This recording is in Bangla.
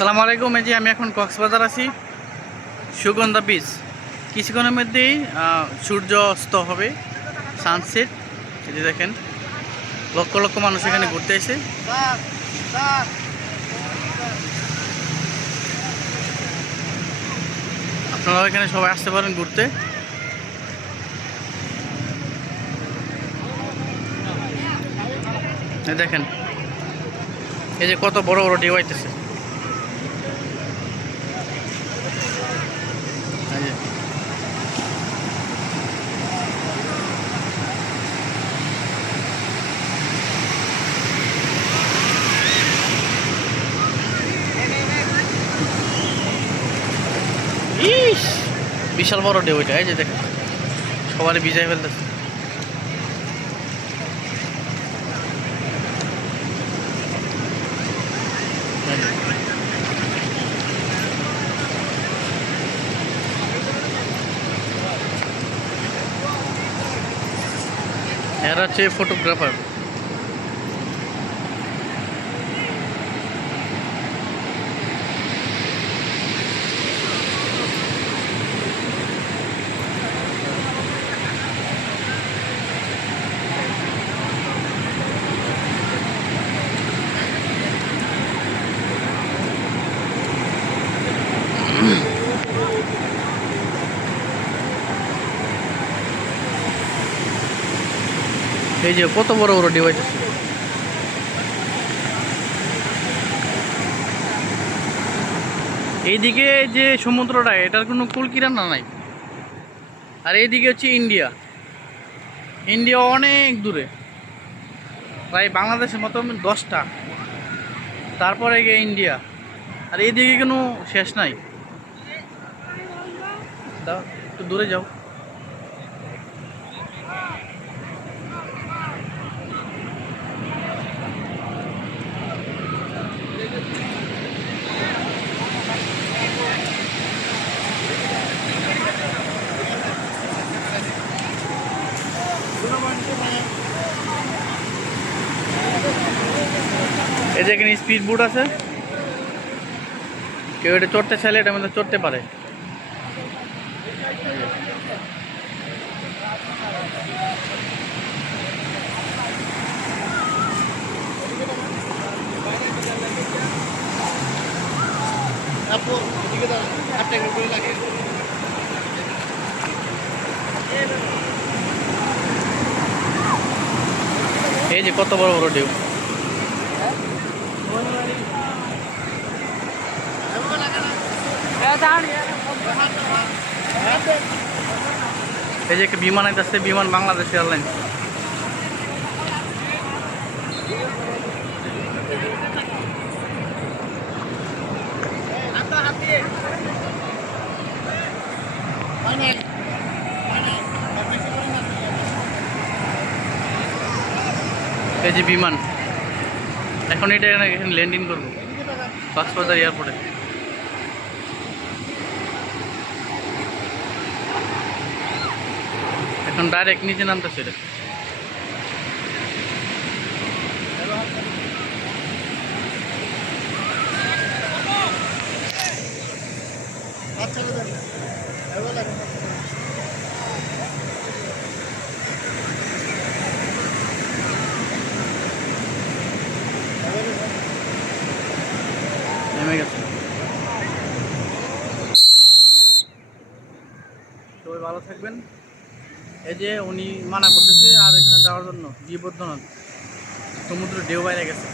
আসসালামু আলাইকুম। এই যে আমি এখন কক্সবাজার আছি। সুগন্ধা বিচ কিছুক্ষণের মধ্যেই সূর্য অস্ত হবে সানসেট এই যে দেখেন, লক্ষ লক্ষ মানুষ এখানে ঘুরতে এসে। আপনারাও এখানে সবাই আসতে পারেন ঘুরতে। দেখেন, এই যে কত বড় বড় ঢেউ আইতেছে। ইস বিশাল বড় ঢেউ এটা এই যে দেখেন সবারই বিজয় ফেলতেছে। এরা হচ্ছে ফটোগ্রাফার এই যে কত বড় বড় ডিভাইস আছে? এইদিকে যে সমুদ্রটা, এটার কোনো কুল কিরানা নাই। আর এইদিকে হচ্ছে ইন্ডিয়া। ইন্ডিয়া অনেক দূরে। প্রায় বাংলাদেশের মতো দশটা। তারপরে গিয়ে ইন্ডিয়া। আর এইদিকে কোনো শেষ নাই। দাও, একটু দূরে যাও। এই যে এখানে স্পিড বোট আছে। কেউ এটা চড়তে চাইলে এটা মধ্যে চড়তে পারে। এই যে কত বড় বড় ঢেউ। এই যে একটা বিমান আইতেছে বিমান বাংলাদেশ এয়ারলাইন্স। এই যে বিমান। এখন এটা এখানে ল্যান্ডিং করব। কক্সবাজার এয়ারপোর্টে এখন ডাইরেক্ট নিচে নামতেছে এটা। নেমে গেছে। সবাই ভালো থাকবেন। এই যে উনি মানা করতেছে আর এখানে যাওয়ার জন্য বিপদ সমুদ্র ঢেউ বাইরে গেছে।